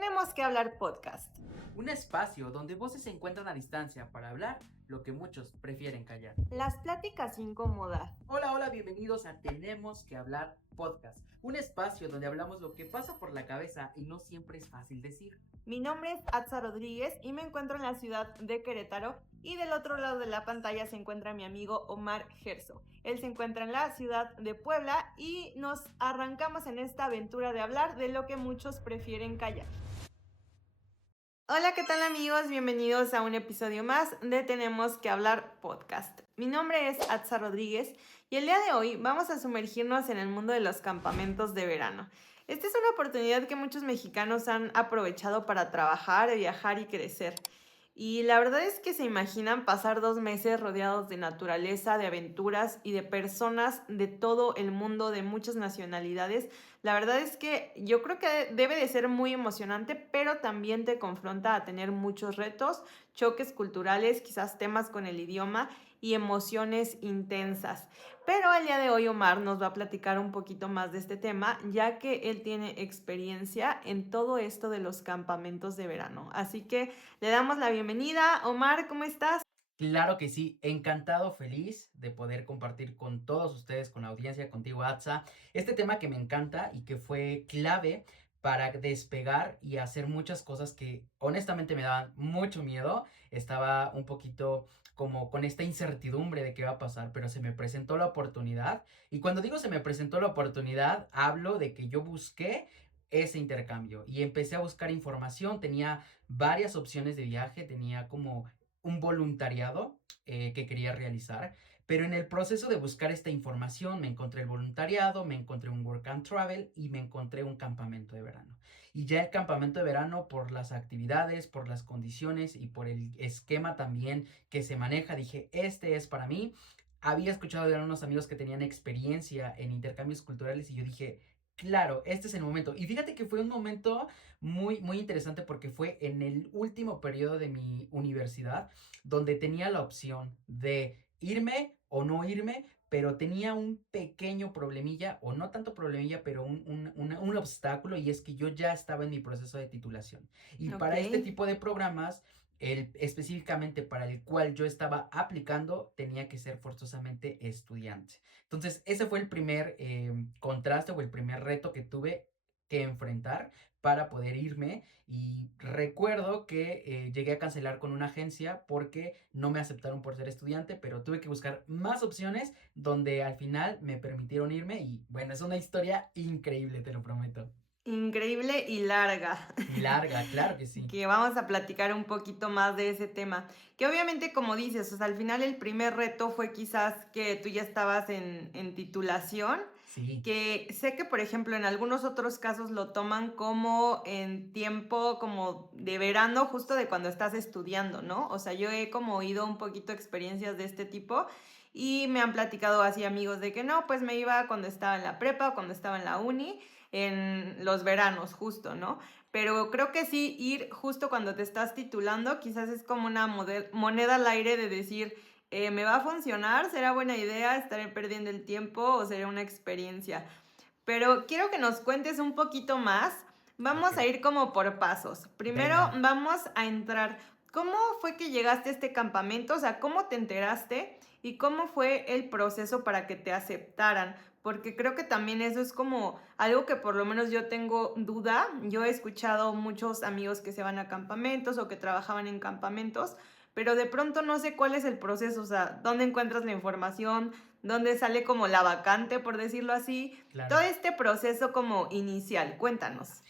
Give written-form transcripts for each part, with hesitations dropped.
Tenemos que hablar podcast. Un espacio donde voces se encuentran a distancia para hablar lo que muchos prefieren callar. Las pláticas incómodas. Hola, bienvenidos a Tenemos que hablar podcast. Un espacio donde hablamos lo que pasa por la cabeza y no siempre es fácil decir. Mi nombre es Atza Rodríguez y me encuentro en la ciudad de Querétaro y del otro lado de la pantalla se encuentra mi amigo Omar Gerso. Él se encuentra en la ciudad de Puebla y nos arrancamos en esta aventura de hablar de lo que muchos prefieren callar. Hola, ¿qué tal amigos? Bienvenidos a un episodio más de Tenemos que hablar podcast. Mi nombre es Atza Rodríguez y el día de hoy vamos a sumergirnos en el mundo de los campamentos de verano. Esta es una oportunidad que muchos mexicanos han aprovechado para trabajar, viajar y crecer. Y la verdad es que se imaginan pasar 2 meses rodeados de naturaleza, de aventuras y de personas de todo el mundo, de muchas nacionalidades. La verdad es que yo creo que debe de ser muy emocionante, pero también te confronta a tener muchos retos, choques culturales, quizás temas con el idioma y emociones intensas. Pero el día de hoy Omar nos va a platicar un poquito más de este tema, ya que él tiene experiencia en todo esto de los campamentos de verano. Así que le damos la bienvenida. Omar, ¿cómo estás? Claro que sí, encantado, feliz de poder compartir con todos ustedes, con la audiencia, contigo, Atza, este tema que me encanta y que fue clave para despegar y hacer muchas cosas que honestamente me daban mucho miedo. Estaba un poquito como con esta incertidumbre de qué va a pasar, pero se me presentó la oportunidad. Y cuando digo se me presentó la oportunidad, hablo de que yo busqué ese intercambio y empecé a buscar información. Tenía varias opciones de viaje, tenía como un voluntariado que quería realizar, pero en el proceso de buscar esta información me encontré el voluntariado, me encontré un work and travel y me encontré un campamento de verano. Y ya el campamento de verano, por las actividades, por las condiciones y por el esquema también que se maneja, dije, este es para mí. Había escuchado de unos amigos que tenían experiencia en intercambios culturales y yo dije, claro, este es el momento. Y fíjate que fue un momento muy interesante porque fue en el último periodo de mi universidad donde tenía la opción de irme o no irme, pero tenía un pequeño problemilla, o no tanto problemilla, pero un obstáculo, y es que yo ya estaba en mi proceso de titulación. Y Ok. para este tipo de programas, específicamente para el cual yo estaba aplicando, tenía que ser forzosamente estudiante. Entonces, ese fue el primer contraste o el primer reto que tuve que enfrentar para poder irme, y recuerdo que llegué a cancelar con una agencia porque no me aceptaron por ser estudiante, pero tuve que buscar más opciones donde al final me permitieron irme y bueno, es una historia increíble, te lo prometo. Increíble y larga. Y larga, claro que sí. Que vamos a platicar un poquito más de ese tema. Que obviamente, como dices, o sea, al final el primer reto fue quizás que tú ya estabas en titulación, Sí, que sé que, por ejemplo, en algunos otros casos lo toman como en tiempo como de verano, justo de cuando estás estudiando, ¿no? O sea, yo he como oído un poquito experiencias de este tipo y me han platicado así amigos de que no, pues me iba cuando estaba en la prepa, cuando estaba en la uni, en los veranos, justo, ¿no? Pero creo que sí, ir justo cuando te estás titulando, quizás es como una moneda al aire de decir, ¿me va a funcionar? ¿Será buena idea? ¿Estaré perdiendo el tiempo o será una experiencia? Pero quiero que nos cuentes un poquito más. ok. Vamos a ir como por pasos. Primero Venga. vamos a entrar. ¿Cómo fue que llegaste a este campamento? O sea, ¿cómo te enteraste? ¿Y cómo fue el proceso para que te aceptaran? Porque creo que también eso es como algo que por lo menos yo tengo duda. Yo he escuchado muchos amigos que se van a campamentos o que trabajaban en campamentos, pero de pronto no sé cuál es el proceso, o sea, dónde encuentras la información, dónde sale como la vacante, por decirlo así. Todo Claro. este proceso como inicial, cuéntanos.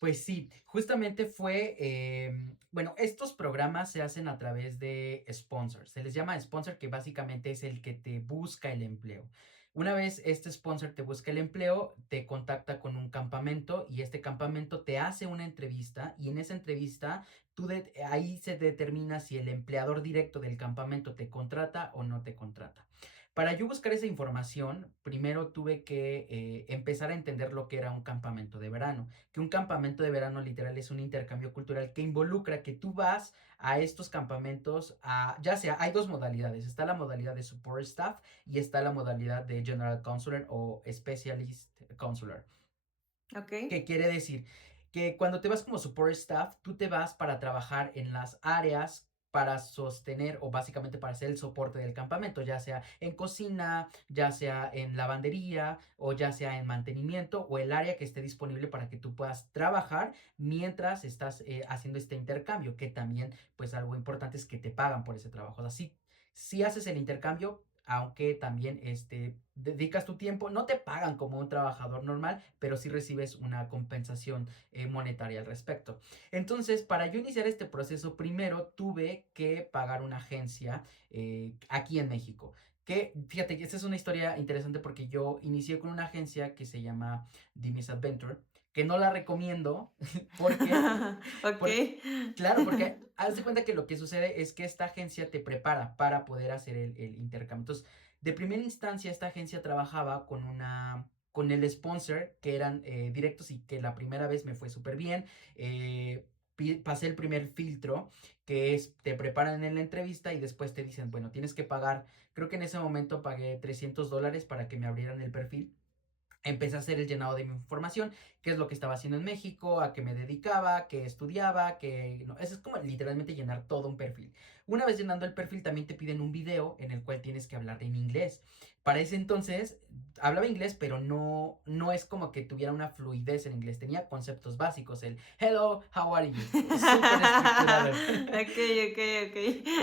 Pues sí, justamente fue, bueno, estos programas se hacen a través de sponsors. Se les llama sponsor, que básicamente es el que te busca el empleo. Una vez este sponsor te busca el empleo, te contacta con un campamento y este campamento te hace una entrevista, y en esa entrevista ahí se determina si el empleador directo del campamento te contrata o no te contrata. Para yo buscar esa información, primero tuve que empezar a entender lo que era un campamento de verano. Que un campamento de verano literal es un intercambio cultural que involucra que tú vas a estos campamentos, ya sea, hay dos modalidades: está la modalidad de support staff y está la modalidad de general counselor o specialist counselor. ¿Ok? ¿Qué quiere decir? que cuando te vas como support staff, tú te vas para trabajar en las áreas para sostener o básicamente para hacer el soporte del campamento, ya sea en cocina, ya sea en lavandería o ya sea en mantenimiento o el área que esté disponible para que tú puedas trabajar mientras estás haciendo este intercambio, que también pues algo importante es que te pagan por ese trabajo. O sea, si haces el intercambio, aunque también dedicas tu tiempo, no te pagan como un trabajador normal, pero sí recibes una compensación monetaria al respecto. Entonces, para yo iniciar este proceso, primero tuve que pagar una agencia aquí en México. Que, fíjate, esta es una historia interesante porque yo inicié con una agencia que se llama The Miss Adventure, que no la recomiendo porque, Ok. por, claro, porque haz de cuenta que lo que sucede es que esta agencia te prepara para poder hacer el intercambio. Entonces, de primera instancia, esta agencia trabajaba con el sponsor, que eran directos y que la primera vez me fue súper bien. Eh, Pasé el primer filtro, que es, te preparan en la entrevista y después te dicen, bueno, tienes que pagar, creo que en ese momento pagué $300 para que me abrieran el perfil. Empecé a hacer el llenado de mi información, qué es lo que estaba haciendo en México, a qué me dedicaba, qué estudiaba, que no, eso es como literalmente llenar todo un perfil. Una vez llenando el perfil también te piden un video en el cual tienes que hablar en inglés. Para ese entonces hablaba inglés, pero no es como que tuviera una fluidez en inglés, tenía conceptos básicos, el hello, how are you, súper estructurado. Ok, ok, ok.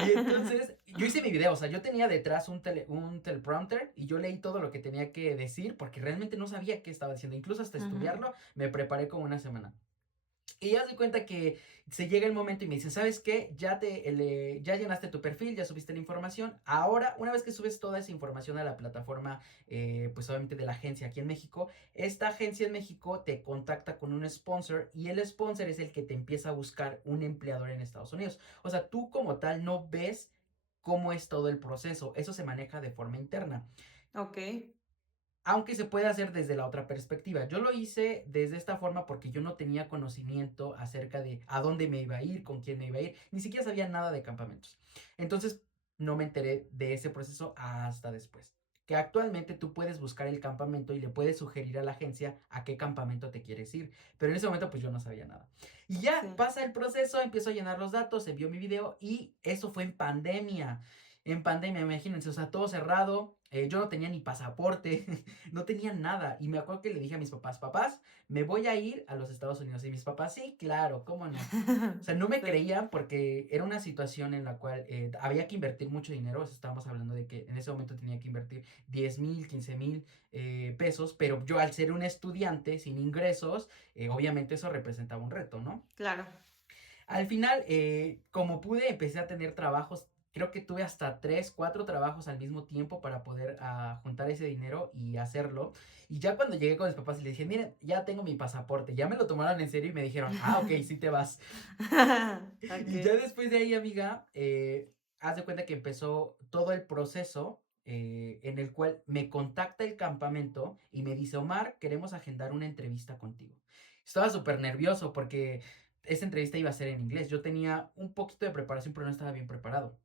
Y entonces yo hice mi video, o sea, yo tenía detrás un teleprompter y yo leí todo lo que tenía que decir porque realmente no sabía qué estaba diciendo. Incluso hasta Ujú. estudiarlo me preparé como una semana. Y ya se cuenta que se llega el momento y me dicen, ¿sabes qué? Ya llenaste tu perfil, ya subiste la información. Ahora, una vez que subes toda esa información a la plataforma, pues obviamente de la agencia aquí en México, esta agencia en México te contacta con un sponsor y el sponsor es el que te empieza a buscar un empleador en Estados Unidos. O sea, tú como tal no ves cómo es todo el proceso. Eso se maneja de forma interna. Ok. Aunque se puede hacer desde la otra perspectiva. Yo lo hice desde esta forma porque yo no tenía conocimiento acerca de a dónde me iba a ir, con quién me iba a ir, ni siquiera sabía nada de campamentos. Entonces no me enteré de ese proceso hasta después. Que actualmente tú puedes buscar el campamento y le puedes sugerir a la agencia a qué campamento te quieres ir. Pero en ese momento pues yo no sabía nada. Y ya Sí. pasa el proceso, empiezo a llenar los datos, envío mi video y eso fue en pandemia. En pandemia, imagínense, o sea, todo cerrado. Yo no tenía ni pasaporte, no tenía nada. Y me acuerdo que le dije a mis papás, papás, me voy a ir a los Estados Unidos. Y mis papás, sí, claro, cómo no. O sea, no me Sí. creían porque era una situación en la cual había que invertir mucho dinero. O sea, estábamos hablando de que en ese momento tenía que invertir 10,000, 15,000 pesos. Pero yo al ser un estudiante sin ingresos, obviamente eso representaba un reto, ¿no? Claro. Al final, como pude, empecé a tener trabajos. Creo que tuve hasta 3, 4 trabajos al mismo tiempo para poder juntar ese dinero y hacerlo. Y ya cuando llegué con mis papás y les dije, miren, ya tengo mi pasaporte, ya me lo tomaron en serio y me dijeron, ok, sí te vas. Ok. Y ya después de ahí, amiga, haz de cuenta que empezó todo el proceso en el cual me contacta el campamento y me dice, Omar, queremos agendar una entrevista contigo. Estaba súper nervioso porque esa entrevista iba a ser en inglés. Yo tenía un poquito de preparación, pero no estaba bien preparado.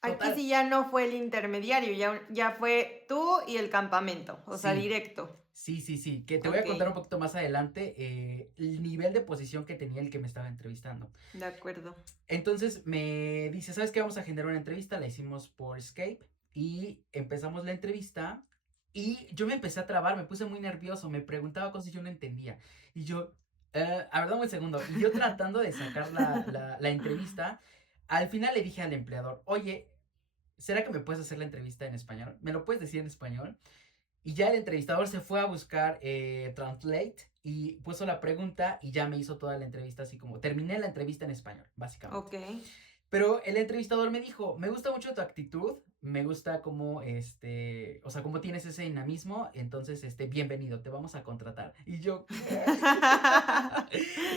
Aquí Total, sí ya no fue el intermediario, ya fue tú y el campamento, o sea, sí, directo. sí, que te voy a Ok, contar un poquito más adelante el nivel de posición que tenía el que me estaba entrevistando. de acuerdo. Entonces me dice, ¿sabes qué? Vamos a generar una entrevista, la hicimos por Skype y empezamos la entrevista y yo me empecé a trabar, me puse muy nervioso, me preguntaba cosas y yo no entendía. Y yo, a ver, dame un segundo. Y yo tratando de sacar la entrevista, al final le dije al empleador, oye, ¿será que me puedes hacer la entrevista en español? ¿Me lo puedes decir en español? Y ya el entrevistador se fue a buscar Translate y puso la pregunta y ya me hizo toda la entrevista así como terminé la entrevista en español, básicamente. Ok. Pero el entrevistador me dijo, me gusta mucho tu actitud, me gusta cómo, o sea, cómo tienes ese dinamismo, entonces, bienvenido, te vamos a contratar. Y yo, ¿qué?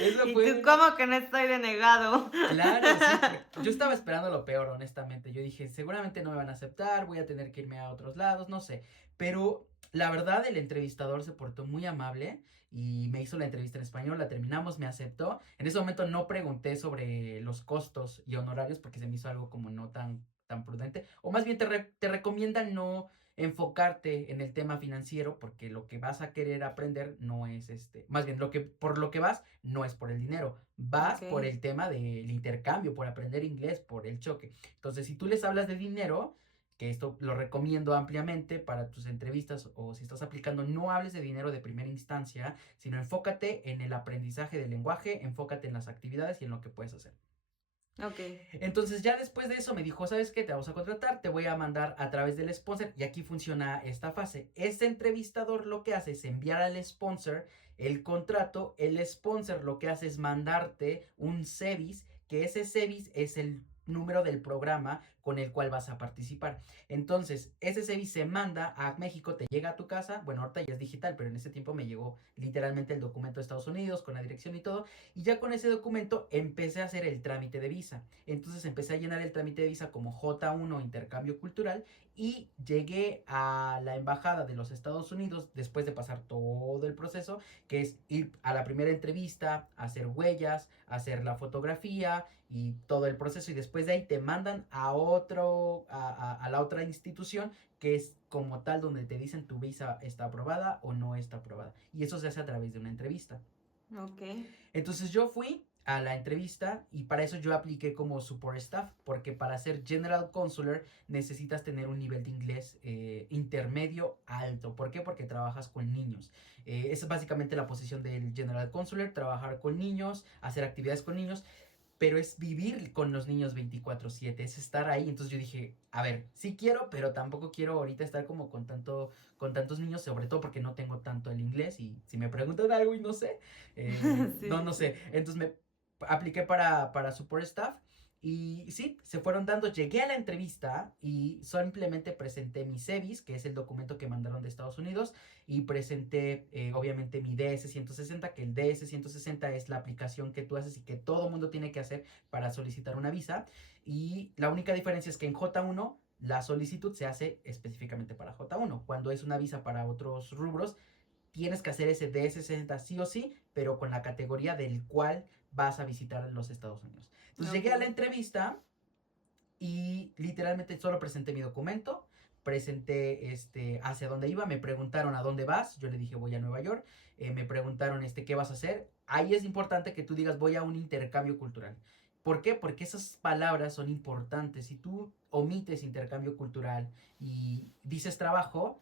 Eso Y fue tú, una... ¿cómo que no estoy denegado? Claro, sí, porque yo estaba esperando lo peor, honestamente. Yo dije, seguramente no me van a aceptar, voy a tener que irme a otros lados, no sé. Pero la verdad, el entrevistador se portó muy amable y me hizo la entrevista en español, la terminamos, me aceptó. En ese momento no pregunté sobre los costos y honorarios porque se me hizo algo como no tan prudente. O más bien te recomiendan no enfocarte en el tema financiero, porque lo que vas a querer aprender no es más bien por lo que vas no es por el dinero, vas por Ok. el tema del intercambio, por aprender inglés, por el choque. Entonces, si tú les hablas de dinero, que esto lo recomiendo ampliamente para tus entrevistas o si estás aplicando, no hables de dinero de primera instancia, sino enfócate en el aprendizaje del lenguaje, enfócate en las actividades y en lo que puedes hacer. Ok. Entonces ya después de eso me dijo, ¿sabes qué? Te vamos a contratar, te voy a mandar a través del sponsor y aquí funciona esta fase. Este entrevistador lo que hace es enviar al sponsor el contrato, el sponsor lo que hace es mandarte un CEBIS, que ese CEBIS es el número del programa con el cual vas a participar. Entonces, ese CEBIS se manda a México, te llega a tu casa, bueno, ahorita ya es digital, pero en ese tiempo me llegó literalmente el documento de Estados Unidos con la dirección y todo, y ya con ese documento empecé a hacer el trámite de visa. Entonces empecé a llenar el trámite de visa como J1 intercambio cultural y llegué a la embajada de los Estados Unidos después de pasar todo el proceso, que es ir a la primera entrevista, hacer huellas, hacer la fotografía y todo el proceso, y después de ahí te mandan a la otra institución, que es como tal donde te dicen tu visa está aprobada o no está aprobada, y eso se hace a través de una entrevista. Ok. Entonces yo fui a la entrevista y para eso yo apliqué como support staff, porque para ser general consular necesitas tener un nivel de inglés intermedio alto. ¿Por qué? Porque trabajas con niños. Esa es básicamente la posición del general consular, trabajar con niños, hacer actividades con niños, pero es vivir con los niños 24/7, es estar ahí. Entonces yo dije, a ver, sí quiero, pero tampoco quiero ahorita estar como con tantos niños, sobre todo porque no tengo tanto el inglés y si me preguntan algo y no sé, Sí, no, sí, no sí. sé. Entonces me apliqué para support staff y sí, se fueron dando, llegué a la entrevista y simplemente presenté mi CEVIS, que es el documento que mandaron de Estados Unidos, y presenté obviamente mi DS-160, que el DS-160 es la aplicación que tú haces y que todo mundo tiene que hacer para solicitar una visa, y la única diferencia es que en J1 la solicitud se hace específicamente para J1, cuando es una visa para otros rubros tienes que hacer ese DS-60 sí o sí, pero con la categoría del cual vas a visitar los Estados Unidos. Entonces Ok. llegué a la entrevista y literalmente solo presenté mi documento, presenté hacia dónde iba, me preguntaron a dónde vas, yo le dije voy a Nueva York, me preguntaron qué vas a hacer. Ahí es importante que tú digas voy a un intercambio cultural. ¿Por qué? Porque esas palabras son importantes. Si tú omites intercambio cultural y dices trabajo,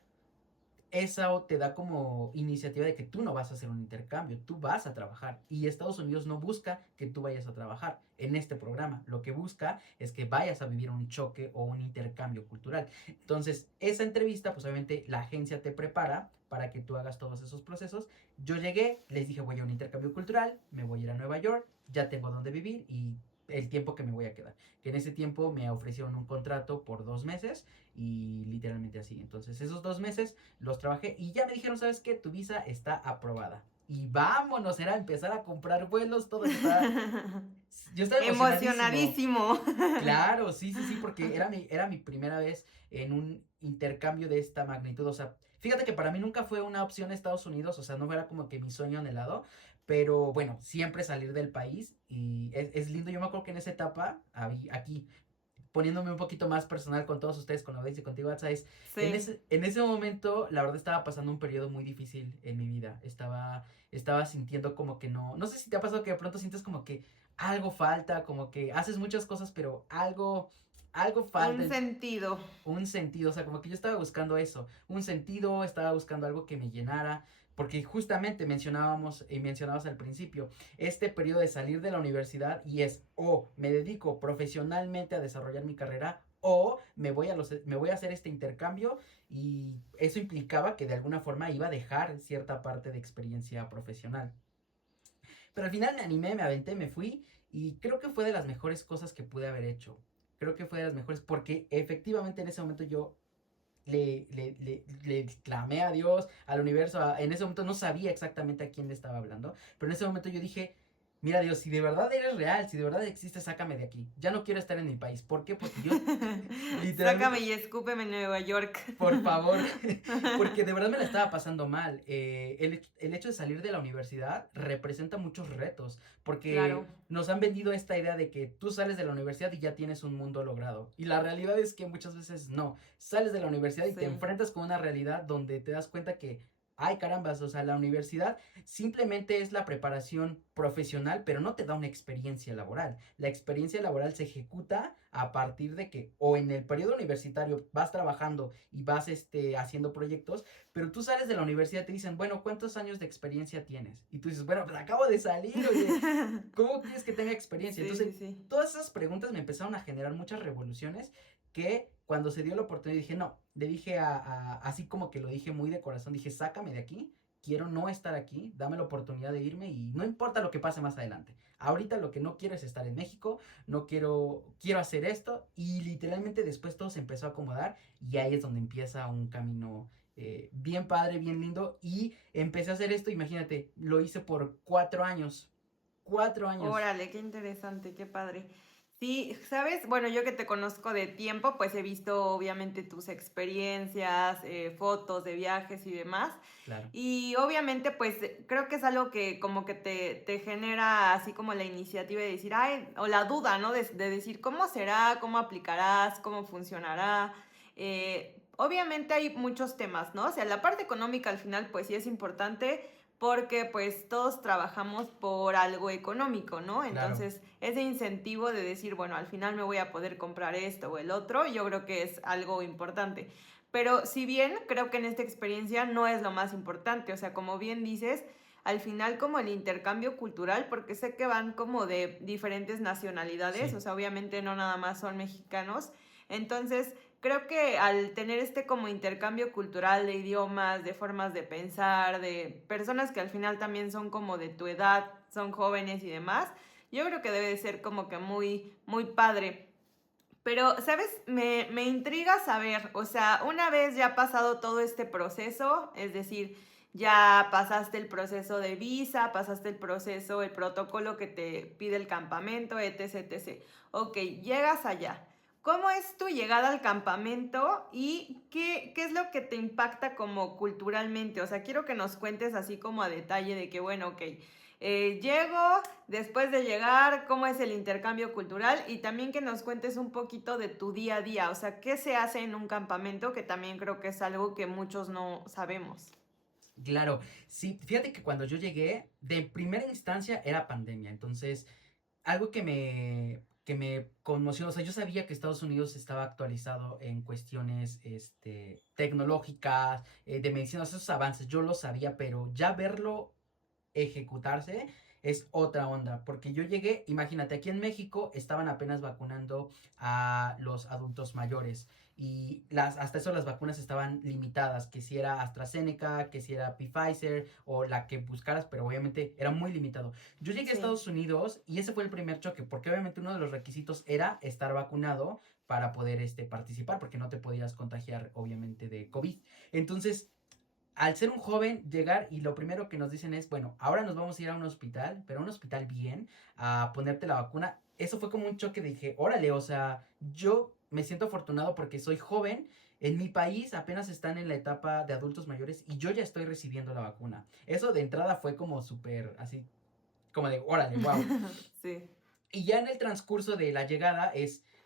eso te da como iniciativa de que tú no vas a hacer un intercambio, tú vas a trabajar. Y Estados Unidos no busca que tú vayas a trabajar en este programa. Lo que busca es que vayas a vivir un choque o un intercambio cultural. Entonces, esa entrevista, pues obviamente la agencia te prepara para que tú hagas todos esos procesos. Yo llegué, les dije voy a un intercambio cultural, me voy a ir a Nueva York, ya tengo dónde vivir y el tiempo que me voy a quedar. Que en ese tiempo me ofrecieron un contrato por 2 meses y literalmente así. Entonces, esos 2 meses los trabajé y ya me dijeron, ¿sabes qué? Tu visa está aprobada. Y vámonos, era empezar a comprar vuelos, todo. Yo estaba emocionadísimo. Emocionadísimo. Claro, sí, sí, sí, porque era mi primera vez en un intercambio de esta magnitud. O sea, fíjate que para mí nunca fue una opción Estados Unidos, o sea, no era como que mi sueño anhelado, pero bueno, siempre salir del país y es lindo. Yo me acuerdo que en esa etapa, aquí, poniéndome un poquito más personal con todos ustedes, con la audiencia y contigo, Atza, Sí. en ese momento, la verdad, estaba pasando un periodo muy difícil en mi vida. Estaba sintiendo como que no sé si te ha pasado que de pronto sientes como que algo falta, como que haces muchas cosas, pero algo falta, Un sentido. un sentido, o sea, como que yo estaba buscando eso, un sentido, estaba buscando algo que me llenara, porque justamente mencionabas al principio, este periodo de salir de la universidad y es o me dedico profesionalmente a desarrollar mi carrera o me voy a hacer este intercambio, y eso implicaba que de alguna forma iba a dejar cierta parte de experiencia profesional. Pero al final me animé, me aventé, me fui y creo que fue de las mejores cosas que pude haber hecho. Creo que fue de las mejores porque efectivamente en ese momento yo le clamé a Dios, al universo. En ese momento no sabía exactamente a quién le estaba hablando, pero en ese momento yo dije, mira Dios, si de verdad eres real, si de verdad existes, sácame de aquí. Ya no quiero estar en mi país. ¿Por qué? Porque yo Sácame literalmente, y escúpeme en Nueva York. por favor, porque de verdad me la estaba pasando mal. El hecho de salir de la universidad representa muchos retos, Claro, porque nos han vendido esta idea de que tú sales de la universidad y ya tienes un mundo logrado. Y la realidad es que muchas veces no. Sales de la universidad y te sí. enfrentas con una realidad donde te das cuenta que, ay carambas, o sea, la universidad simplemente es la preparación profesional, pero no te da una experiencia laboral. La experiencia laboral se ejecuta a partir de que o en el periodo universitario vas trabajando y vas haciendo proyectos, pero tú sales de la universidad y te dicen, bueno, ¿cuántos años de experiencia tienes? Y tú dices, bueno, pues acabo de salir, oye, ¿cómo quieres que tenga experiencia? Sí, Entonces, sí, sí. todas esas preguntas me empezaron a generar muchas revoluciones que cuando se dio la oportunidad dije, no, le dije así como que lo dije muy de corazón, dije, sácame de aquí, quiero no estar aquí, dame la oportunidad de irme y no importa lo que pase más adelante. Ahorita lo que no quiero es estar en México, no quiero hacer esto y literalmente después todo se empezó a acomodar y ahí es donde empieza un camino bien padre, bien lindo y empecé a hacer esto, imagínate, lo hice por 4 años, 4 años. Órale, qué interesante, qué padre. Sí, sabes, bueno, yo que te conozco de tiempo, pues he visto obviamente tus experiencias, fotos de viajes y demás. Claro, Y obviamente, pues creo que es algo que como que te genera así como la iniciativa de decir, ay, o la duda, ¿no? De decir, ¿cómo será? ¿Cómo aplicarás? ¿Cómo funcionará? Obviamente hay muchos temas, ¿no? O sea, la parte económica al final, pues sí es importante porque pues todos trabajamos por algo económico, ¿no? claro. Entonces, ese incentivo de decir, bueno, al final me voy a poder comprar esto o el otro, yo creo que es algo importante. Pero si bien creo que en esta experiencia no es lo más importante, o sea, como bien dices, al final como el intercambio cultural, porque sé que van como de diferentes nacionalidades, o Sí, sea, obviamente no nada más son mexicanos, entonces creo que al tener este como intercambio cultural de idiomas, de formas de pensar, de personas que al final también son como de tu edad, son jóvenes y demás, yo creo que debe de ser como que muy, muy padre. Pero, ¿sabes? Me intriga saber, o sea, una vez ya pasado todo este proceso, es decir, ya pasaste el proceso de visa, pasaste el proceso, el protocolo que te pide el campamento, etc, etc. Ok, llegas allá. ¿Cómo es tu llegada al campamento y qué es lo que te impacta como culturalmente? O sea, quiero que nos cuentes así como a detalle de que, bueno, ok, llego, después de llegar, cómo es el intercambio cultural y también que nos cuentes un poquito de tu día a día, o sea, qué se hace en un campamento, que también creo que es algo que muchos no sabemos. claro. Sí, fíjate que cuando yo llegué, de primera instancia era pandemia, entonces algo que me conmocionó, o sea, yo sabía que Estados Unidos estaba actualizado en cuestiones tecnológicas, de medicina, esos avances, yo lo sabía, pero ya verlo ejecutarse es otra onda, porque yo llegué, imagínate, aquí en México estaban apenas vacunando a los adultos mayores y hasta eso las vacunas estaban limitadas, que si era AstraZeneca, que si era Pfizer o la que buscaras, pero obviamente era muy limitado. Yo llegué a Sí, Estados Unidos y ese fue el primer choque, porque obviamente uno de los requisitos era estar vacunado para poder participar, porque no te podías contagiar obviamente de COVID. Entonces, al ser un joven, llegar y lo primero que nos dicen es, bueno, ahora nos vamos a ir a un hospital, pero a un hospital bien, a ponerte la vacuna. Eso fue como un choque, dije, órale, o sea, yo me siento afortunado porque soy joven, en mi país apenas están en la etapa de adultos mayores y yo ya estoy recibiendo la vacuna. Eso de entrada fue como súper, así, como de, órale, wow. sí, Y ya en el transcurso de la llegada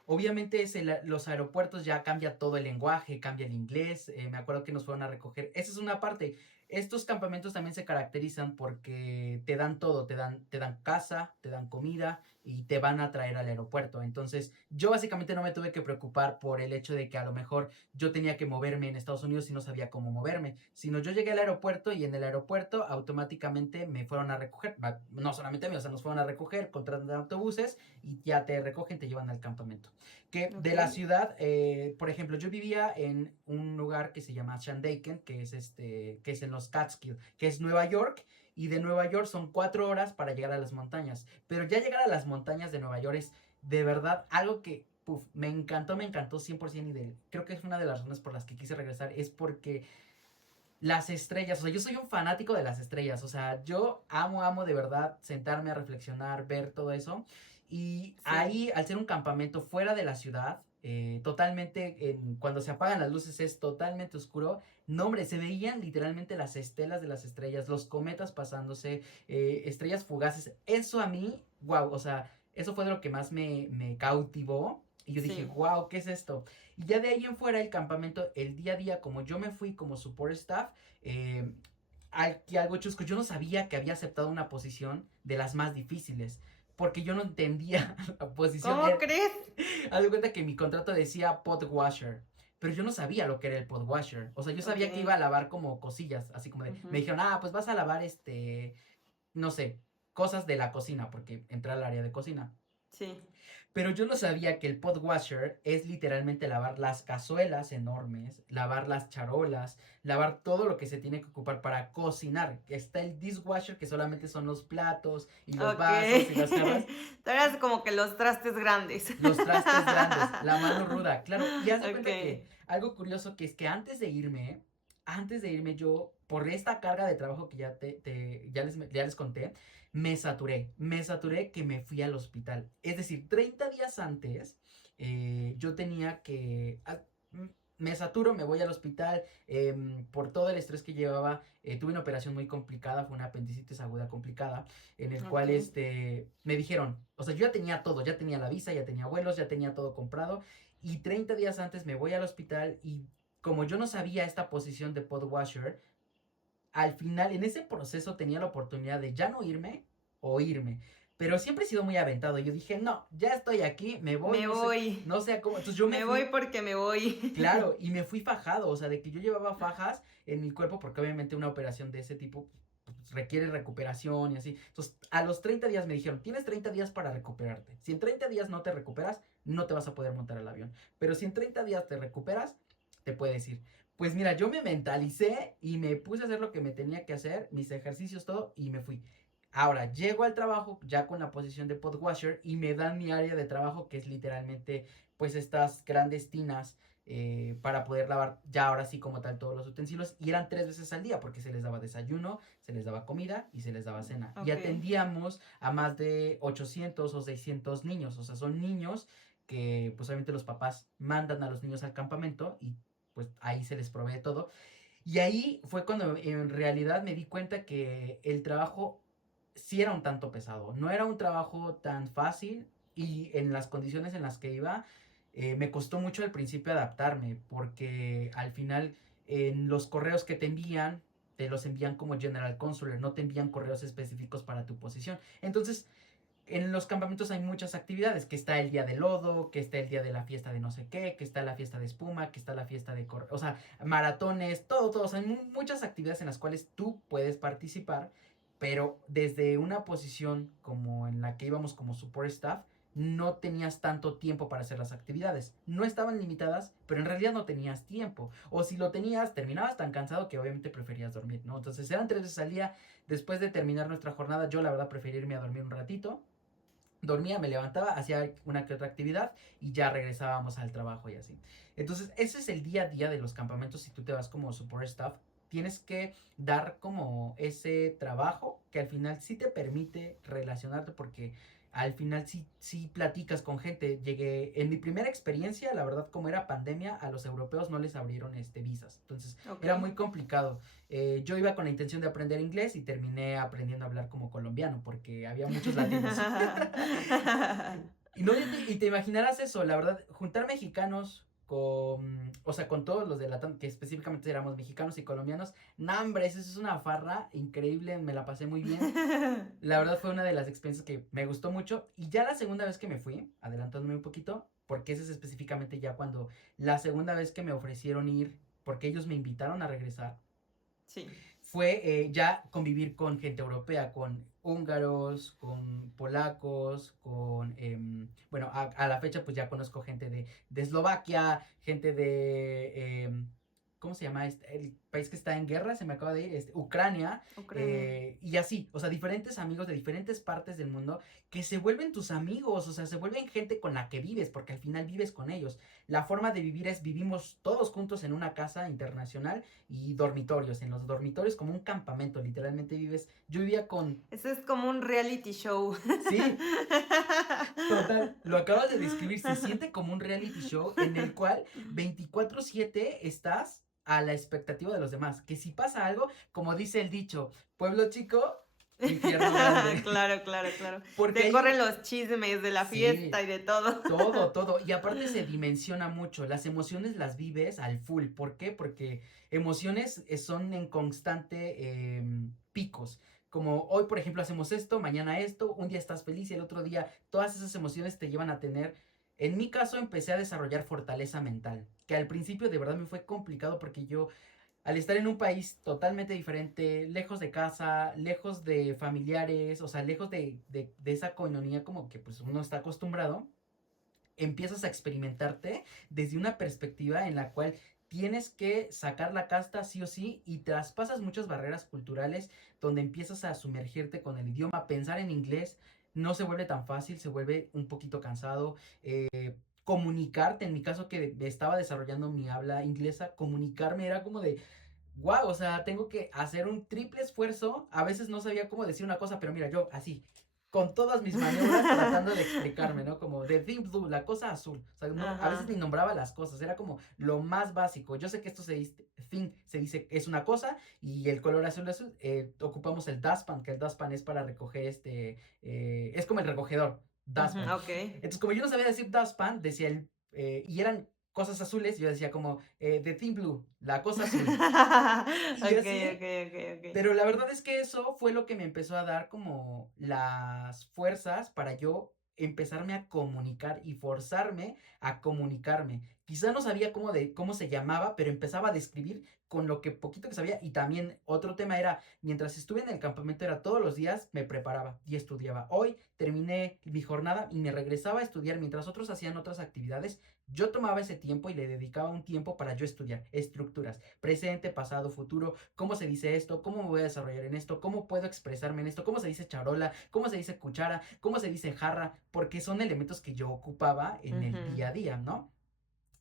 obviamente los aeropuertos ya cambia todo el lenguaje, cambia el inglés, me acuerdo que nos fueron a recoger, esa es una parte. Estos campamentos también se caracterizan porque te dan todo, te dan casa, te dan comida y te van a traer al aeropuerto. Entonces, yo básicamente no me tuve que preocupar por el hecho de que a lo mejor yo tenía que moverme en Estados Unidos y no sabía cómo moverme, sino yo llegué al aeropuerto y en el aeropuerto automáticamente me fueron a recoger, no solamente a mí, o sea, nos fueron a recoger, contratan autobuses y ya te recogen, te llevan al campamento. Que ok, de la ciudad, por ejemplo, yo vivía en un lugar que se llama Shandaken, que es en los Catskill, que es Nueva York, y de Nueva York son 4 horas para llegar a las montañas. Pero ya llegar a las montañas de Nueva York es de verdad algo que me encantó 100% y creo que es una de las razones por las que quise regresar, es porque Las estrellas, o sea, yo soy un fanático de las estrellas, o sea, yo amo de verdad sentarme a reflexionar, ver todo eso. Y Sí. ahí, al ser un campamento fuera de la ciudad, totalmente, cuando se apagan las luces es totalmente oscuro. No, hombre, se veían literalmente las estelas de las estrellas, los cometas pasándose, estrellas fugaces. Eso a mí, wow, o sea, eso fue de lo que más me cautivó. Y yo dije, Sí. wow, ¿qué es esto? Y ya de ahí en fuera el campamento, el día a día, como yo me fui como support staff, eh, aquí algo chusco, yo no sabía que había aceptado una posición de las más difíciles, porque yo no entendía la posición. ¿Cómo crees? Haz de cuenta que mi contrato decía pot washer, pero yo no sabía lo que era el pot washer. O sea, yo Ok. sabía que iba a lavar como cosillas, así como de, me Ujú. dijeron, ah, pues vas a lavar no sé, cosas de la cocina, porque entré al área de cocina. Sí. Pero yo no sabía que el pot washer es literalmente lavar las cazuelas enormes, lavar las charolas, lavar todo lo que se tiene que ocupar para cocinar. Está el dishwasher, que solamente son los platos y los Ok. vasos y las jarras. Tú eras como que los trastes grandes. Los trastes grandes, la mano ruda, claro. Y haz de Ok. cuenta que algo curioso que es que antes de irme yo, por esta carga de trabajo que ya les conté, me saturé que me fui al hospital. Es decir, 30 días antes, yo tenía que... me saturo, me voy al hospital, por todo el estrés que llevaba, tuve una operación muy complicada, fue una apendicitis aguda complicada, en el Ok. cual me dijeron, o sea, yo ya tenía todo, ya tenía la visa, ya tenía vuelos, ya tenía todo comprado, y 30 días antes me voy al hospital y como yo no sabía esta posición de pod washer, al final en ese proceso tenía la oportunidad de ya no irme o irme. Pero siempre he sido muy aventado. Yo dije, no, ya estoy aquí, me voy, Me voy. no sé cómo. Entonces yo me Me voy fui. porque me voy. Claro, y me fui fajado, o sea, de que yo llevaba fajas en mi cuerpo, porque obviamente una operación de ese tipo pues, requiere recuperación y así. Entonces, a los 30 días me dijeron, tienes 30 días para recuperarte. Si en 30 días no te recuperas, no te vas a poder montar el avión. Pero si en 30 días te recuperas, te puedes ir. Pues mira, yo me mentalicé y me puse a hacer lo que me tenía que hacer, mis ejercicios, todo, y me fui. Ahora, llego al trabajo ya con la posición de pod washer y me dan mi área de trabajo, que es literalmente pues estas grandes tinas para poder lavar ya ahora sí como tal todos los utensilios. Y eran 3 veces al día porque se les daba desayuno, se les daba comida y se les daba cena. Y Ok. atendíamos a más de 800 o 600 niños. O sea, son niños que pues obviamente los papás mandan a los niños al campamento y pues ahí se les provee todo. Y ahí fue cuando en realidad me di cuenta que el trabajo sí era un tanto pesado. No era un trabajo tan fácil y en las condiciones en las que iba, me costó mucho al principio adaptarme porque al final en los correos que te envían, te los envían como General Consular, no te envían correos específicos para tu posición. Entonces, en los campamentos hay muchas actividades, que está el día de lodo, que está el día de la fiesta de no sé qué, que está la fiesta de espuma, que está la fiesta de o sea, maratones, todo, o sea, hay muchas actividades en las cuales tú puedes participar, pero desde una posición como en la que íbamos como support staff, no tenías tanto tiempo para hacer las actividades. No estaban limitadas, pero en realidad no tenías tiempo. O si lo tenías, terminabas tan cansado que obviamente preferías dormir, ¿no? Entonces eran 3 veces al día. Después de terminar nuestra jornada, yo la verdad preferí irme a dormir un ratito. Dormía, me levantaba, hacía una que otra actividad y ya regresábamos al trabajo y así. Entonces, ese es el día a día de los campamentos. Si tú te vas como support staff, tienes que dar como ese trabajo que al final sí te permite relacionarte porque al final sí platicas con gente. Llegué, en mi primera experiencia, la verdad, como era pandemia, a los europeos no les abrieron visas. Entonces, Ok. era muy complicado. Yo iba con la intención de aprender inglés y terminé aprendiendo a hablar como colombiano porque había muchos latinos. Y, no, y te imaginarás eso, la verdad, juntar mexicanos con, o sea, con todos los de Latam, que específicamente éramos mexicanos y colombianos, no, hombre, eso es una farra increíble, me la pasé muy bien. La verdad fue una de las experiencias que me gustó mucho. Y ya la segunda vez que me fui, adelantándome un poquito, porque ese es específicamente ya cuando la segunda vez que me ofrecieron ir, porque ellos me invitaron a regresar, Sí. fue ya convivir con gente europea, con húngaros, con polacos, con, bueno, a la fecha pues ya conozco gente de Eslovaquia, gente de, ¿cómo se llama? país que está en guerra, se me acaba de ir, Ucrania, Ucrania. y así, o sea, diferentes amigos de diferentes partes del mundo que se vuelven tus amigos, o sea, se vuelven gente con la que vives, porque al final vives con ellos. La forma de vivir es, vivimos todos juntos en una casa internacional y dormitorios, en los dormitorios como un campamento, literalmente vives, yo vivía con, Eso es como un reality show. sí, total, lo acabas de describir, se siente como un reality show en el cual 24/7 estás a la expectativa de los demás. Que si pasa algo, como dice el dicho, pueblo chico, infierno grande. Claro, claro, claro. Porque Te ahí, corren los chismes de la fiesta sí, y de todo. todo, todo. Y aparte se dimensiona mucho. Las emociones las vives al full. ¿Por qué? Porque emociones son en constante picos. Como hoy, por ejemplo, hacemos esto, mañana esto, un día estás feliz y el otro día todas esas emociones te llevan a tener. En mi caso empecé a desarrollar fortaleza mental, que al principio de verdad me fue complicado porque yo al estar en un país totalmente diferente, lejos de casa, lejos de familiares, o sea, lejos de esa coinonía como que pues uno está acostumbrado, empiezas a experimentarte desde una perspectiva en la cual tienes que sacar la casta sí o sí y traspasas muchas barreras culturales donde empiezas a sumergirte con el idioma, pensar en inglés no se vuelve tan fácil, se vuelve un poquito cansado. Comunicarte, en mi caso que estaba desarrollando mi habla inglesa, comunicarme era como de, wow, o sea, tengo que hacer un triple esfuerzo. A veces no sabía cómo decir una cosa, pero mira, yo así, con todas mis maniobras tratando de explicarme, ¿no? Como de Deep Blue, la cosa azul. O sea, no, a veces Ajá. ni nombraba las cosas, era como lo más básico. Yo sé que esto se dice, thing, se dice, es una cosa, y el color azul, ocupamos el dustpan, que el dustpan es para recoger es como el recogedor, Ujú, dustpan. ok. Entonces, como yo no sabía decir dustpan, decía y eran cosas azules, yo decía como, the thin blue, la cosa azul. Y Ok, así, ok, ok, ok. pero la verdad es que eso fue lo que me empezó a dar como las fuerzas para yo empezarme a comunicar y forzarme a comunicarme. Quizá no sabía cómo se llamaba, pero empezaba a describir con lo que poquito que sabía. Y también otro tema era, mientras estuve en el campamento, era todos los días me preparaba y estudiaba. Hoy terminé mi jornada y me regresaba a estudiar mientras otros hacían otras actividades. Yo tomaba ese tiempo y le dedicaba un tiempo para yo estudiar estructuras, presente, pasado, futuro, cómo se dice esto, cómo me voy a desarrollar en esto, cómo puedo expresarme en esto, cómo se dice charola, cómo se dice cuchara, cómo se dice jarra, porque son elementos que yo ocupaba en el Ujú. día a día, ¿no?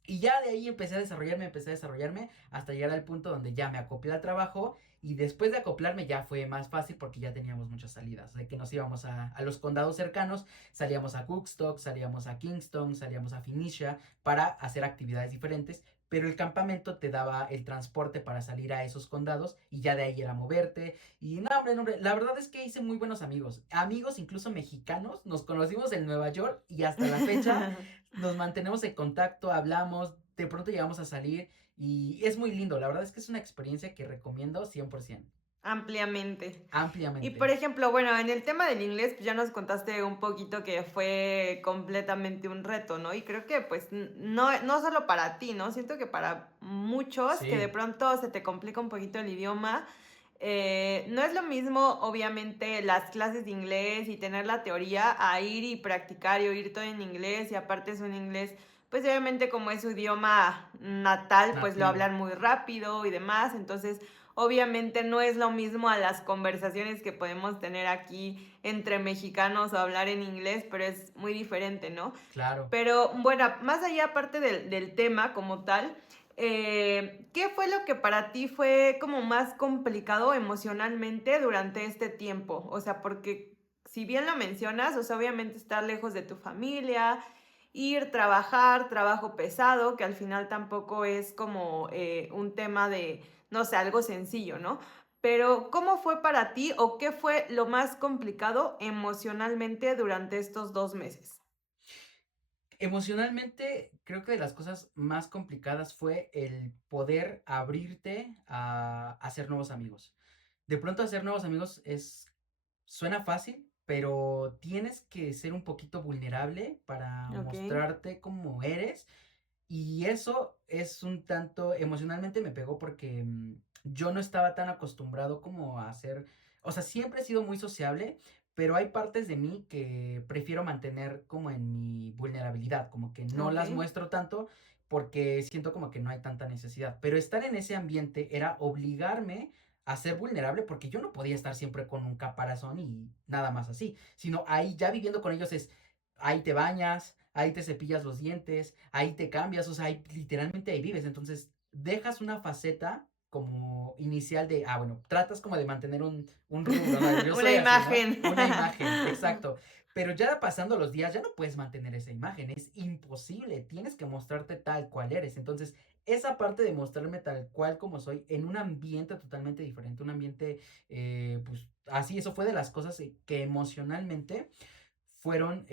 Y ya de ahí empecé a desarrollarme hasta llegar al punto donde ya me acoplé al trabajo y después de acoplarme ya fue más fácil porque ya teníamos muchas salidas, de que nos íbamos a los condados cercanos, salíamos a Cookstock, salíamos a Kingston, salíamos a Phoenicia para hacer actividades diferentes, pero el campamento te daba el transporte para salir a esos condados y ya de ahí era moverte y no, hombre, no, hombre, la verdad es que hice muy buenos amigos, amigos incluso mexicanos, nos conocimos en Nueva York y hasta la fecha nos mantenemos en contacto, hablamos, de pronto llegamos a salir y es muy lindo. La verdad es que es una experiencia que recomiendo 100%, Ampliamente. Y por ampliamente. ejemplo, bueno, en el tema del inglés, pues ya nos contaste un poquito que fue completamente un reto, ¿no? Y creo que pues no solo para ti, ¿no? Siento que para muchos que de Sí, pronto se te complica un poquito el idioma, no es lo mismo, obviamente, las clases de inglés y tener la teoría a ir y practicar y oír todo en inglés y aparte es un inglés, pues obviamente como es su idioma natal, pues lo nativo. hablan muy rápido y demás, entonces obviamente no es lo mismo a las conversaciones que podemos tener aquí entre mexicanos o hablar en inglés, pero es muy diferente, ¿no? Claro. Pero bueno, más allá aparte del tema como tal, ¿qué fue lo que para ti fue como más complicado emocionalmente durante este tiempo? O sea, porque si bien lo mencionas, o sea, obviamente estar lejos de tu familia, ir, trabajar, trabajo pesado, que al final tampoco es como un tema de, no sé, algo sencillo, ¿no? Pero, ¿cómo fue para ti o qué fue lo más complicado emocionalmente durante estos 2 meses? Emocionalmente, creo que de las cosas más complicadas fue el poder abrirte a hacer nuevos amigos. De pronto hacer nuevos amigos suena fácil, pero tienes que ser un poquito vulnerable para Ok. mostrarte como eres. Y eso es un tanto, emocionalmente me pegó porque yo no estaba tan acostumbrado como a hacer, o sea, siempre he sido muy sociable, pero hay partes de mí que prefiero mantener como en mi vulnerabilidad, como que no Ok, las muestro tanto porque siento como que no hay tanta necesidad. Pero estar en ese ambiente era obligarme a ser vulnerable porque yo no podía estar siempre con un caparazón y nada más así, sino ahí ya viviendo con ellos es, ahí te bañas, ahí te cepillas los dientes, ahí te cambias, o sea, ahí, literalmente ahí vives, entonces dejas una faceta como inicial de, bueno, tratas como de mantener un rubro, ¿no? Yo una soy así, ¿no? imagen. Una imagen, exacto. Pero ya pasando los días, ya no puedes mantener esa imagen, es imposible, tienes que mostrarte tal cual eres. Entonces, esa parte de mostrarme tal cual como soy en un ambiente totalmente diferente, un ambiente, pues así, eso fue de las cosas que emocionalmente fueron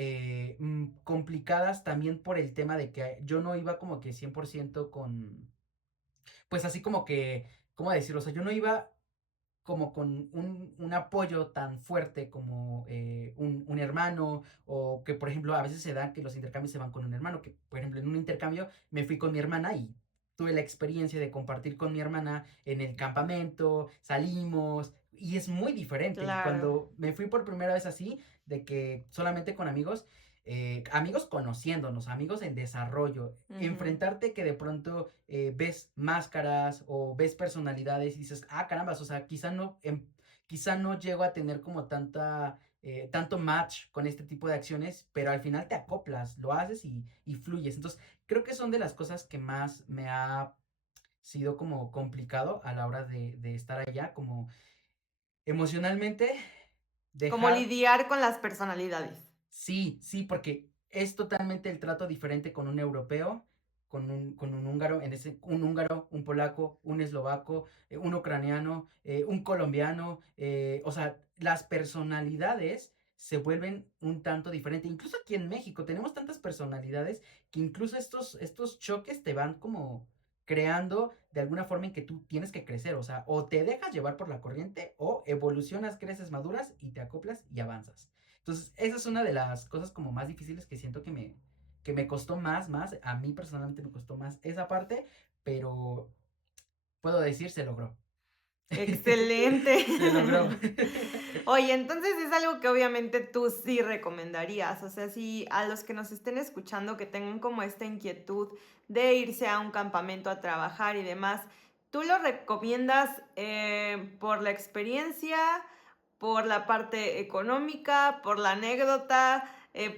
complicadas también por el tema de que yo no iba como que 100% con, pues así como que, ¿cómo decirlo? O sea, yo no iba como con un apoyo tan fuerte como un hermano, o que por ejemplo a veces se da que los intercambios se van con un hermano, que por ejemplo en un intercambio me fui con mi hermana y tuve la experiencia de compartir con mi hermana en el campamento, salimos y es muy diferente. Y Claro. cuando me fui por primera vez así, de que solamente con amigos, amigos conociéndonos, amigos en desarrollo, Ujú. enfrentarte que de pronto ves máscaras o ves personalidades y dices, carambas, o sea, quizá no llego a tener como tanto match con este tipo de acciones, pero al final te acoplas, lo haces y fluyes. Entonces, creo que son de las cosas que más me ha sido como complicado a la hora de estar allá, como emocionalmente, Como dejar. lidiar con las personalidades. Sí, sí, porque es totalmente el trato diferente con un europeo, con un húngaro, un húngaro, un polaco, un eslovaco, un ucraniano, un colombiano, o sea, las personalidades se vuelven un tanto diferentes. Incluso aquí en México tenemos tantas personalidades que incluso estos choques te van como creando de alguna forma en que tú tienes que crecer, o sea, o te dejas llevar por la corriente o evolucionas, creces, maduras y te acoplas y avanzas. Entonces, esa es una de las cosas como más difíciles que siento que me costó más. A mí personalmente me costó más esa parte, pero puedo decir, se logró. Excelente. Se logró. Oye, entonces es algo que obviamente tú sí recomendarías, o sea, si a los que nos estén escuchando que tengan como esta inquietud de irse a un campamento a trabajar y demás, ¿tú lo recomiendas por la experiencia, por la parte económica, por la anécdota,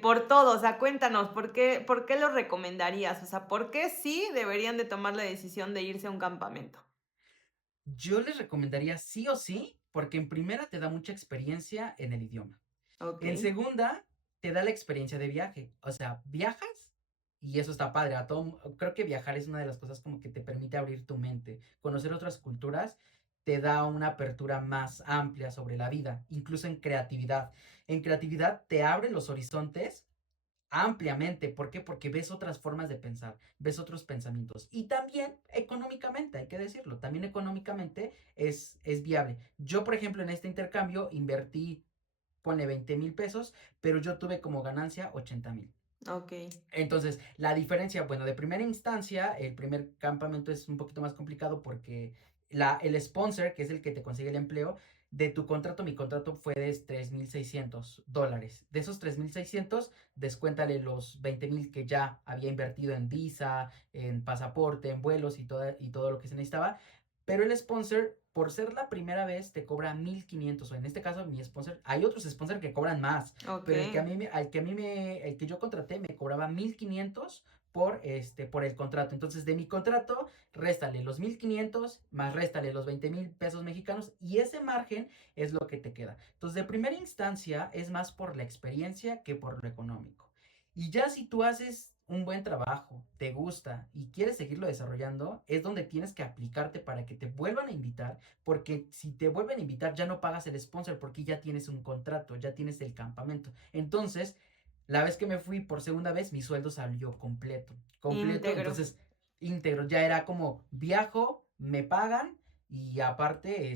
por todo? O sea, cuéntanos, por qué lo recomendarías? O sea, ¿por qué sí deberían de tomar la decisión de irse a un campamento? Yo les recomendaría sí o sí, porque en primera te da mucha experiencia en el idioma. Ok. En segunda, te da la experiencia de viaje. O sea, viajas y eso está padre. Creo que viajar es una de las cosas como que te permite abrir tu mente. Conocer otras culturas te da una apertura más amplia sobre la vida, incluso en creatividad. En creatividad te abre los horizontes ampliamente. ¿Por qué? Porque ves otras formas de pensar, ves otros pensamientos. Y también económicamente, hay que decirlo, también económicamente es viable. Yo, por ejemplo, en este intercambio invertí, pone 20,000 pesos, pero yo tuve como ganancia 80,000. Ok. Entonces, la diferencia, bueno, de primera instancia, el primer campamento es un poquito más complicado porque el sponsor, que es el que te consigue el empleo, de tu contrato, mi contrato fue de $3,600. De esos 3,600, descuéntale los 20,000 que ya había invertido en visa, en pasaporte, en vuelos y todo lo que se necesitaba. Pero el sponsor, por ser la primera vez, te cobra 1,500. O en este caso, mi sponsor, hay otros sponsors que cobran más, Ok. pero el que yo contraté me cobraba 1,500 por el contrato. Entonces, de mi contrato, réstale los 1,500 más réstale los 20,000 pesos mexicanos y ese margen es lo que te queda. Entonces, de primera instancia, es más por la experiencia que por lo económico. Y ya si tú haces un buen trabajo, te gusta y quieres seguirlo desarrollando, es donde tienes que aplicarte para que te vuelvan a invitar, porque si te vuelven a invitar ya no pagas el sponsor porque ya tienes un contrato, ya tienes el campamento. Entonces, la vez que me fui por segunda vez, mi sueldo salió completo, Íntegro. entonces íntegro, ya era como viajo, me pagan y aparte,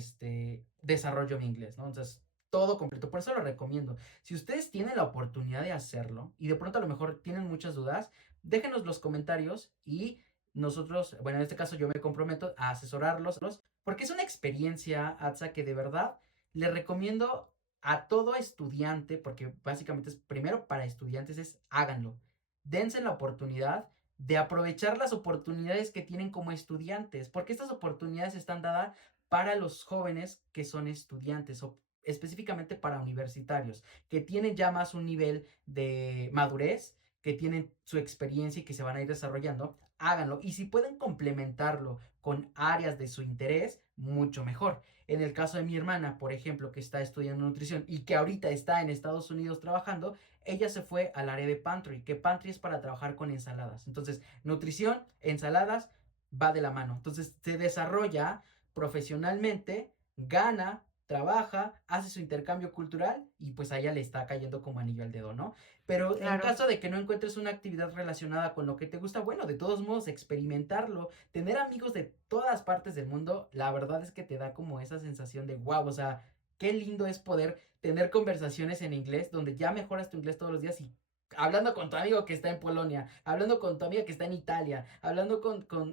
desarrollo mi inglés, ¿no? Entonces, todo completo, por eso lo recomiendo. Si ustedes tienen la oportunidad de hacerlo y de pronto a lo mejor tienen muchas dudas, déjenos los comentarios y nosotros, bueno, en este caso yo me comprometo a asesorarlos, porque es una experiencia, Atsa, que de verdad les recomiendo a todo estudiante, porque básicamente es primero para estudiantes, es háganlo. Dense la oportunidad de aprovechar las oportunidades que tienen como estudiantes, porque estas oportunidades están dadas para los jóvenes que son estudiantes o específicamente para universitarios, que tienen ya más un nivel de madurez, que tienen su experiencia y que se van a ir desarrollando, háganlo. Y si pueden complementarlo con áreas de su interés, mucho mejor. En el caso de mi hermana, por ejemplo, que está estudiando nutrición y que ahorita está en Estados Unidos trabajando, ella se fue al área de pantry, que pantry es para trabajar con ensaladas. Entonces, nutrición, ensaladas, va de la mano. Entonces, se desarrolla profesionalmente, gana, trabaja, hace su intercambio cultural y pues a ella le está cayendo como anillo al dedo, ¿no? Pero en Claro. caso de que no encuentres una actividad relacionada con lo que te gusta, bueno, de todos modos, experimentarlo, tener amigos de todas partes del mundo, la verdad es que te da como esa sensación de wow, o sea, qué lindo es poder tener conversaciones en inglés donde ya mejoras tu inglés todos los días y hablando con tu amigo que está en Polonia, hablando con tu amiga que está en Italia, hablando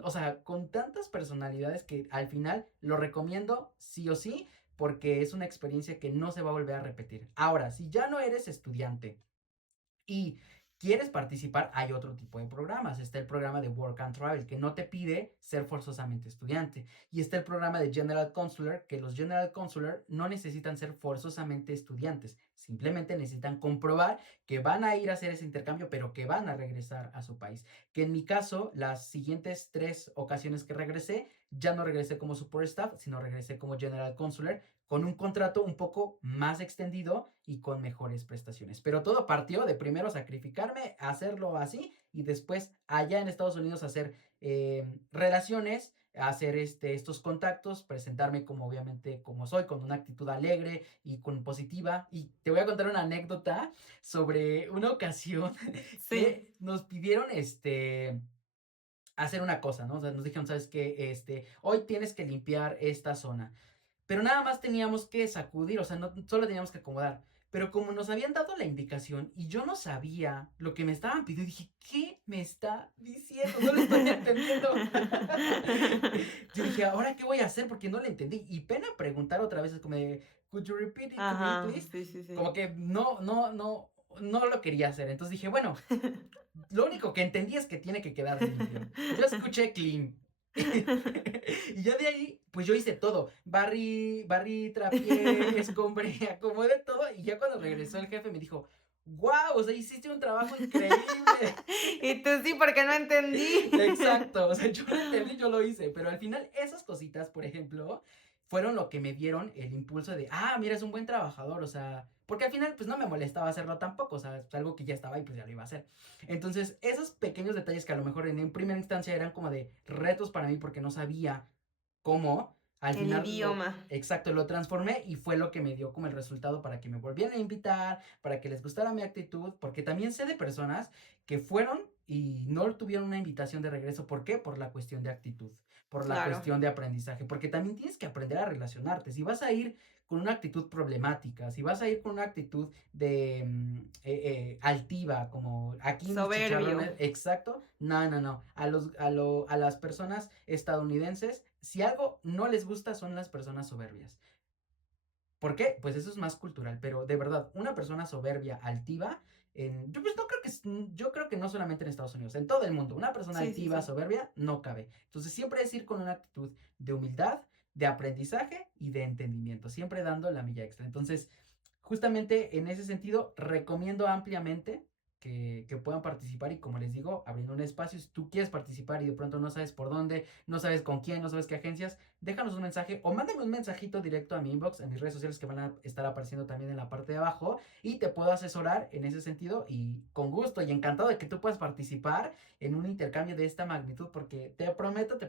o sea, con tantas personalidades que al final lo recomiendo sí o sí, porque es una experiencia que no se va a volver a repetir. Ahora, si ya no eres estudiante y quieres participar, hay otro tipo de programas. Está el programa de Work and Travel, que no te pide ser forzosamente estudiante. Y está el programa de General Consular, que los General Consular no necesitan ser forzosamente estudiantes. Simplemente necesitan comprobar que van a ir a hacer ese intercambio, pero que van a regresar a su país. Que en mi caso, las siguientes 3 ocasiones que regresé, ya no regresé como support staff, sino regresé como General Consular, con un contrato un poco más extendido y con mejores prestaciones. Pero todo partió de primero sacrificarme, hacerlo así y después allá en Estados Unidos hacer relaciones, hacer estos contactos, presentarme como obviamente como soy, con una actitud alegre y con positiva. Y te voy a contar una anécdota sobre una ocasión Sí. que nos pidieron hacer una cosa, ¿no? O sea, nos dijeron, ¿sabes qué? Hoy tienes que limpiar esta zona. Pero nada más teníamos que sacudir, o sea, no, solo teníamos que acomodar. Pero como nos habían dado la indicación y yo no sabía lo que me estaban pidiendo, dije, ¿qué me está diciendo? No lo estoy entendiendo. Yo dije, ¿ahora qué voy a hacer? Porque no lo entendí. Y pena preguntar otra vez, es como de, ¿could you repeat it to me, Ajá, please? sí, sí, sí. Como que no lo quería hacer. Entonces dije, bueno, lo único que entendí es que tiene que quedar limpio. Yo escuché clean. Y ya de ahí, pues yo hice todo. Barrí, trapié, escombré, acomodé todo. Y ya cuando regresó el jefe me dijo, wow, o sea, hiciste un trabajo increíble. Y tú sí, porque no entendí. Exacto, o sea, yo lo entendí, yo lo hice. Pero al final, esas cositas, por ejemplo, fueron lo que me dieron el impulso de, mira, es un buen trabajador, o sea, porque al final, pues no me molestaba hacerlo tampoco, o sea, es algo que ya estaba y pues ya lo iba a hacer. Entonces, esos pequeños detalles que a lo mejor en primera instancia eran como de retos para mí porque no sabía cómo, al El final idioma. exacto, lo transformé y fue lo que me dio como el resultado para que me volvieran a invitar, para que les gustara mi actitud, porque también sé de personas que fueron y no tuvieron una invitación de regreso. ¿Por qué? Por la cuestión de actitud, por la Claro. cuestión de aprendizaje, porque también tienes que aprender a relacionarte. Si vas a ir con una actitud problemática, si vas a ir con una actitud de altiva, como aquí mis Soberbio. chicharrones, exacto, no. A las personas estadounidenses, si algo no les gusta son las personas soberbias. ¿Por qué? Pues eso es más cultural, pero de verdad, una persona soberbia, altiva, yo pues no creo yo creo que no solamente en Estados Unidos, en todo el mundo, una persona Sí, sí, altiva, sí. soberbia, no cabe. Entonces siempre es ir con una actitud de humildad, de aprendizaje y de entendimiento, siempre dando la milla extra. Entonces, justamente en ese sentido, recomiendo ampliamente que puedan participar y como les digo, abriendo un espacio, si tú quieres participar y de pronto no sabes por dónde, no sabes con quién, no sabes qué agencias, déjanos un mensaje o mándame un mensajito directo a mi inbox en mis redes sociales que van a estar apareciendo también en la parte de abajo y te puedo asesorar en ese sentido y con gusto y encantado de que tú puedas participar en un intercambio de esta magnitud porque te prometo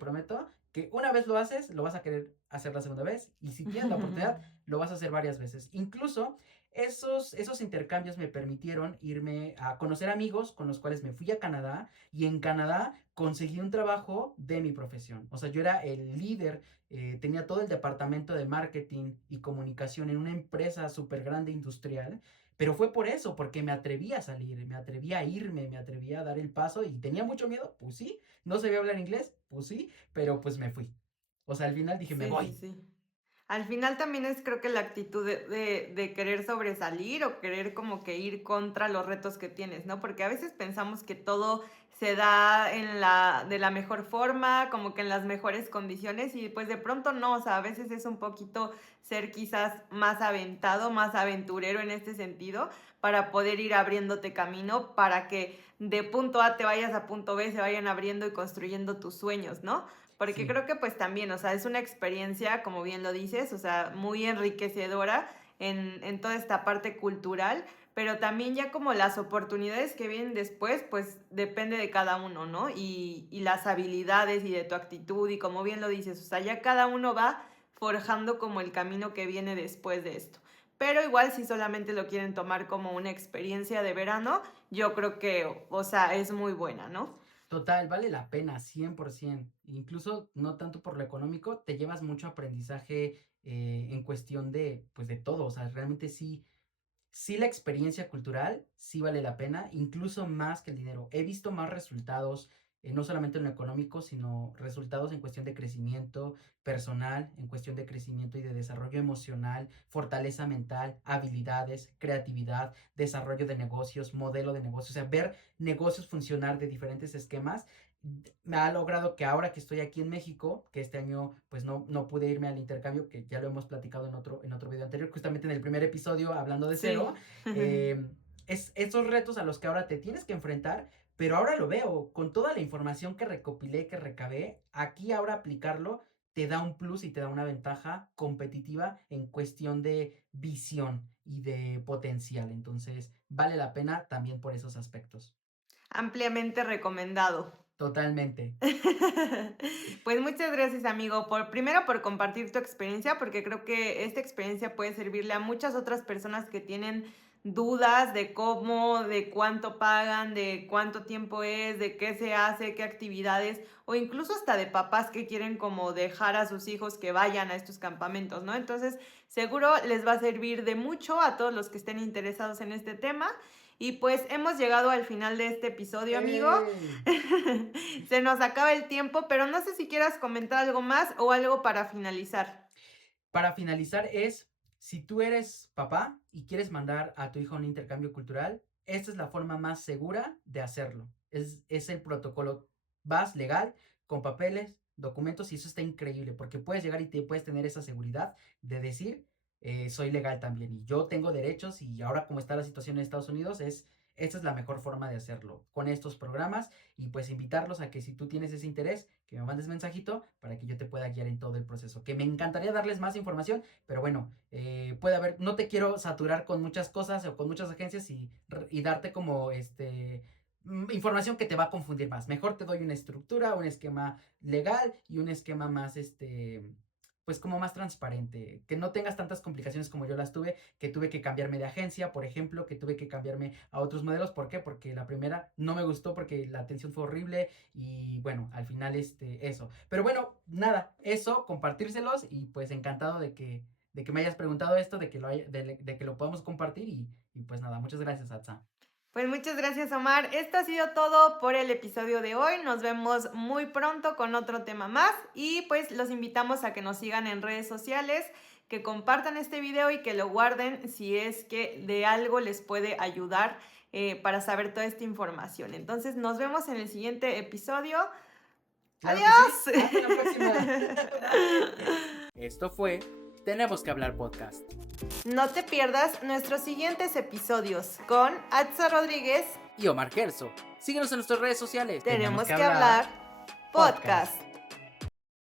que una vez lo haces, lo vas a querer hacer la segunda vez y si tienes la oportunidad, lo vas a hacer varias veces. Incluso esos intercambios me permitieron irme a conocer amigos con los cuales me fui a Canadá y en Canadá conseguí un trabajo de mi profesión. O sea, yo era el líder, tenía todo el departamento de marketing y comunicación en una empresa súper grande industrial. Pero fue por eso, porque me atreví a salir, me atreví a irme, me atreví a dar el paso y tenía mucho miedo, pues sí, no sabía hablar inglés, pues sí, pero pues me fui. O sea, al final dije, me Sí, sí, voy. sí. al final también es creo que la actitud de querer sobresalir o querer como que ir contra los retos que tienes, ¿no? Porque a veces pensamos que todo se da de la mejor forma, como que en las mejores condiciones y pues de pronto no, o sea, a veces es un poquito ser quizás más aventado, más aventurero en este sentido para poder ir abriéndote camino para que de punto A te vayas a punto B, se vayan abriendo y construyendo tus sueños, ¿no? Porque Sí. creo que pues también, o sea, es una experiencia, como bien lo dices, o sea, muy enriquecedora en toda esta parte cultural, pero también ya como las oportunidades que vienen después, pues depende de cada uno, ¿no? Y las habilidades y de tu actitud y como bien lo dices, o sea, ya cada uno va forjando como el camino que viene después de esto. Pero igual si solamente lo quieren tomar como una experiencia de verano, yo creo que, o sea, es muy buena, ¿no? Total, vale la pena, 100%. Incluso no tanto por lo económico, te llevas mucho aprendizaje en cuestión de, pues de todo. O sea, realmente sí, sí la experiencia cultural sí vale la pena, incluso más que el dinero. He visto más resultados, no solamente en lo económico, sino resultados en cuestión de crecimiento personal, en cuestión de crecimiento y de desarrollo emocional, fortaleza mental, habilidades, creatividad, desarrollo de negocios, modelo de negocios, o sea, ver negocios funcionar de diferentes esquemas. Me ha logrado que ahora que estoy aquí en México, que este año pues no pude irme al intercambio, que ya lo hemos platicado en otro video anterior, justamente en el primer episodio hablando de cero, Sí. eh, es esos retos a los que ahora te tienes que enfrentar, pero ahora lo veo, con toda la información que recopilé, que recabé, aquí ahora aplicarlo te da un plus y te da una ventaja competitiva en cuestión de visión y de potencial. Entonces, vale la pena también por esos aspectos. Ampliamente recomendado. Totalmente. Pues muchas gracias, amigo, primero por compartir tu experiencia, porque creo que esta experiencia puede servirle a muchas otras personas que tienen dudas de cómo, de cuánto pagan, de cuánto tiempo es, de qué se hace, qué actividades, o incluso hasta de papás que quieren como dejar a sus hijos que vayan a estos campamentos, ¿no? Entonces, seguro les va a servir de mucho a todos los que estén interesados en este tema. Y pues hemos llegado al final de este episodio, amigo. ¡Ey! Se nos acaba el tiempo, pero no sé si quieras comentar algo más o algo para finalizar. Para finalizar es, si tú eres papá y quieres mandar a tu hijo a un intercambio cultural, esta es la forma más segura de hacerlo. Es el protocolo. Vas legal, con papeles, documentos, y eso está increíble, porque puedes llegar y te puedes tener esa seguridad de decir, soy legal también, y yo tengo derechos, y ahora como está la situación en Estados Unidos, esta es la mejor forma de hacerlo, con estos programas, y pues invitarlos a que si tú tienes ese interés, que me mandes mensajito para que yo te pueda guiar en todo el proceso. Que me encantaría darles más información, pero bueno, puede haber, no te quiero saturar con muchas cosas o con muchas agencias y darte como información que te va a confundir más. Mejor te doy una estructura, un esquema legal y un esquema más pues como más transparente, que no tengas tantas complicaciones como yo las tuve, que tuve que cambiarme de agencia, por ejemplo, que tuve que cambiarme a otros modelos. ¿Por qué? Porque la primera no me gustó porque la atención fue horrible y bueno, al final eso. Pero bueno, nada, eso, compartírselos y pues encantado de que me hayas preguntado esto, de que lo podamos compartir y pues nada, muchas gracias, Atsa. Pues muchas gracias, Omar. Esto ha sido todo por el episodio de hoy. Nos vemos muy pronto con otro tema más y pues los invitamos a que nos sigan en redes sociales, que compartan este video y que lo guarden si es que de algo les puede ayudar para saber toda esta información. Entonces nos vemos en el siguiente episodio. Claro que sí. ¡Adiós! Hasta la próxima. Esto fue Tenemos que hablar podcast. No te pierdas nuestros siguientes episodios con Atza Rodríguez. Y Omar Gerso. Síguenos en nuestras redes sociales. Tenemos que hablar podcast.